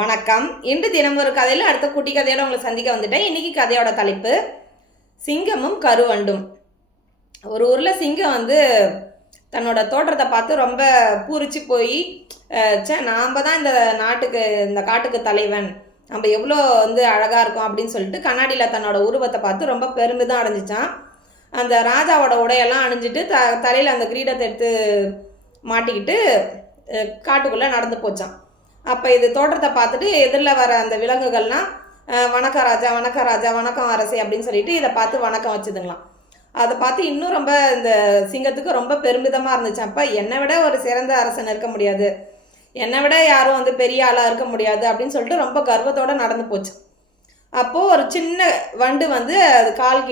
வணக்கம். இன்று தினம் ஒரு கதையில் அடுத்த குட்டி கதையோட உங்களை சந்திக்க வந்துட்டேன். இன்னைக்கு கதையோட தலைப்பு சிங்கமும் கருவண்டும். ஒரு ஊரில் சிங்கம் தன்னோட தோற்றத்தை பார்த்து ரொம்ப பூரிச்சு போய், நாம் தான் இந்த நாட்டுக்கு இந்த காட்டுக்கு தலைவன், நம்ம எவ்வளோ அழகாக இருக்கும் அப்படின்னு சொல்லிட்டு கண்ணாடியில் தன்னோட உருவத்தை பார்த்து ரொம்ப பெருமிதம் அடைஞ்சிச்சான். அந்த ராஜாவோட உடையெல்லாம் அணிஞ்சிட்டு தலையில் அந்த கிரீடத்தை எடுத்து மாட்டிக்கிட்டு காட்டுக்குள்ளே நடந்து போச்சான். அப்போ இது தோற்றத்தை பார்த்துட்டு எதிரில் வர அந்த விலங்குகள்லாம் வணக்கம் ராஜா, வணக்கம் ராஜா, வணக்கம் அரசே அப்படின்னு சொல்லிட்டு இதை பார்த்து வணக்கம் வச்சுதுங்களாம். அதை பார்த்து இன்னும் ரொம்ப இந்த சிங்கத்துக்கு ரொம்ப பெருமிதமாக இருந்துச்சு. அப்போ என்னை விட ஒரு சிறந்த அரசன் இருக்க முடியாது, என்னை விட யாரும் பெரிய ஆளாக இருக்க முடியாது அப்படின்னு சொல்லிட்டு ரொம்ப கர்வத்தோடு நடந்து போச்சு. அப்போது ஒரு சின்ன வண்டு அது கால்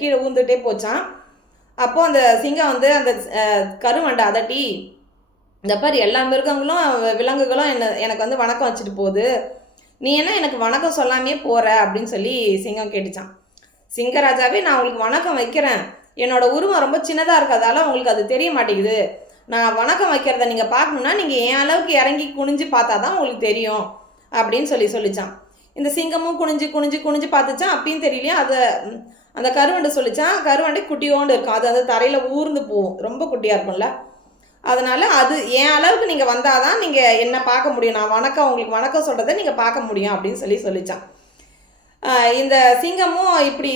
கீழே ஊந்துகிட்டே போச்சான். அப்போது அந்த சிங்கம் அந்த கருவண்டை அதட்டி, இந்த பாரு எல்லா மிருகங்களும் விலங்குகளும் எனக்கு வணக்கம் வச்சுட்டு போகுது, நீ என்ன எனக்கு வணக்கம் சொல்லாமே போகிற அப்படின்னு சொல்லி சிங்கம் கேட்டுச்சான். சிங்கராஜாவே, நான் உங்களுக்கு வணக்கம் வைக்கிறேன், என்னோட உருவம் ரொம்ப சின்னதாக இருக்கிறதால உங்களுக்கு அது தெரிய மாட்டேங்குது, நான் வணக்கம் வைக்கிறத நீங்கள் பார்க்கணுன்னா நீங்கள் என் அளவுக்கு இறங்கி குனிஞ்சு பார்த்தா தான் உங்களுக்கு தெரியும் அப்படின்னு சொல்லிச்சான். இந்த சிங்கமும் குனிஞ்சு குனிஞ்சு குனிஞ்சு பார்த்துச்சான். அப்பயும் தெரியலையா. அந்த கருவண்டு சொல்லிச்சான். கருவண்டை குட்டியோண்டு இருக்கும், அது தரையில் ஊர்ந்து போகும், ரொம்ப குட்டியாக இருக்கும்ல. அதனால் அது என் அளவுக்கு நீங்கள் வந்தால் தான் நீங்கள் என்ன பார்க்க முடியும், நான் உங்களுக்கு வணக்கம் சொல்கிறத நீங்கள் பார்க்க முடியும் அப்படின்னு சொல்லிச்சான். இந்த சிங்கமும் இப்படி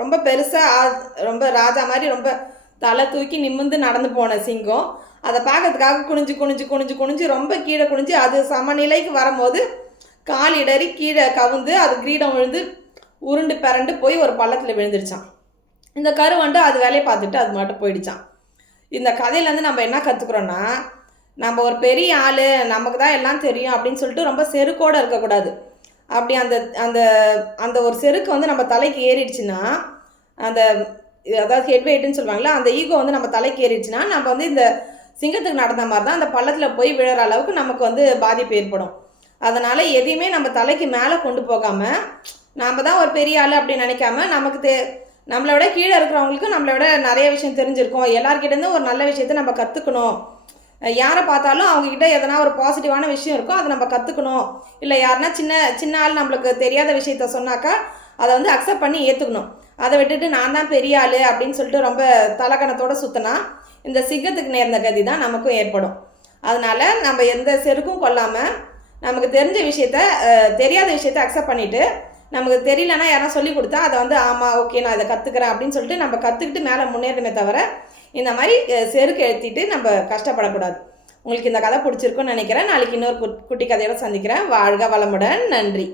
ரொம்ப பெருசாக ரொம்ப ராஜா மாதிரி ரொம்ப தலை தூக்கி நிமிர்ந்து நடந்து போன சிங்கம் அதை பார்க்கறதுக்காக குனிஞ்சு குனிஞ்சு குனிஞ்சு குனிஞ்சு ரொம்ப கீழே குனிஞ்சு அது சமநிலைக்கு வரும்போது கால் இடறி கீழே கவுந்து அது கிரீடம் விழுந்து உருண்டு பிறண்டு போய் ஒரு பள்ளத்தில் விழுந்துருச்சான். இந்த கருவண்டு அது வேலையை பார்த்துட்டு அது மட்டும் போயிடுச்சான். இந்த கதையிலேருந்து நம்ம என்ன கற்றுக்குறோன்னா, நம்ம ஒரு பெரிய ஆள், நமக்கு தான் எல்லாம் தெரியும் அப்படின்னு சொல்லிட்டு ரொம்ப செருக்கோடு இருக்கக்கூடாது. அப்படி அந்த அந்த அந்த ஒரு செருக்கு நம்ம தலைக்கு ஏறிடுச்சுன்னா, அதாவது ஹெட் வெயிட்டுன்னு சொல்லுவாங்களா, அந்த ஈகோ நம்ம தலைக்கு ஏறிடுச்சுன்னா நம்ம இந்த சிங்கத்துக்கு நடந்த மாதிரி தான் அந்த பள்ளத்தில் போய் விழுற அளவுக்கு நமக்கு பாதிப்பு ஏற்படும். அதனால் எதையுமே நம்ம தலைக்கு மேலே கொண்டு போகாமல், நாம் தான் ஒரு பெரிய ஆள் அப்படின்னு நினைக்காம, நம்மளை விட கீழே இருக்கிறவங்களுக்கு நம்மளை விட நிறைய விஷயம் தெரிஞ்சிருக்கும், எல்லார்கிட்டேருந்து ஒரு நல்ல விஷயத்தை நம்ம கற்றுக்கணும், யாரை பார்த்தாலும் அவங்கக்கிட்ட எதனா ஒரு பாசிட்டிவான விஷயம் இருக்கும், அதை நம்ம கற்றுக்கணும். இல்லை யாருன்னா சின்ன ஆள் நம்மளுக்கு தெரியாத விஷயத்த சொன்னாக்கா அதை அக்செப்ட் பண்ணி ஏற்றுக்கணும். அதை விட்டுட்டு நான் தான் பெரிய ஆள் அப்படின்னு சொல்லிட்டு ரொம்ப தலக்கணத்தோடு சுற்றினா இந்த சிங்கத்துக்கு நேர்ந்த கதி தான் நமக்கும் ஏற்படும். அதனால் நம்ம எந்த செருக்கும் கொள்ளாமல் நமக்கு தெரிஞ்ச விஷயத்த தெரியாத விஷயத்த அக்செப்ட் பண்ணிவிட்டு, நமக்கு தெரியலன்னா யாரும் சொல்லி கொடுத்தா அதை ஆமாம் ஓகே நான் இதை கற்றுக்கிறேன் அப்படின்னு சொல்லிட்டு நம்ம கற்றுக்கிட்டு மேலே முன்னேறணுமே தவிர இந்த மாதிரி செருக்கு எழுத்திட்டு நம்ம கஷ்டப்படக்கூடாது. உங்களுக்கு இந்த கதை பிடிச்சிருக்குன்னு நினைக்கிறேன். நாளைக்கு இன்னொரு குட்டி கதையோட சந்திக்கிறேன். வாழ்க வளமுடன். நன்றி.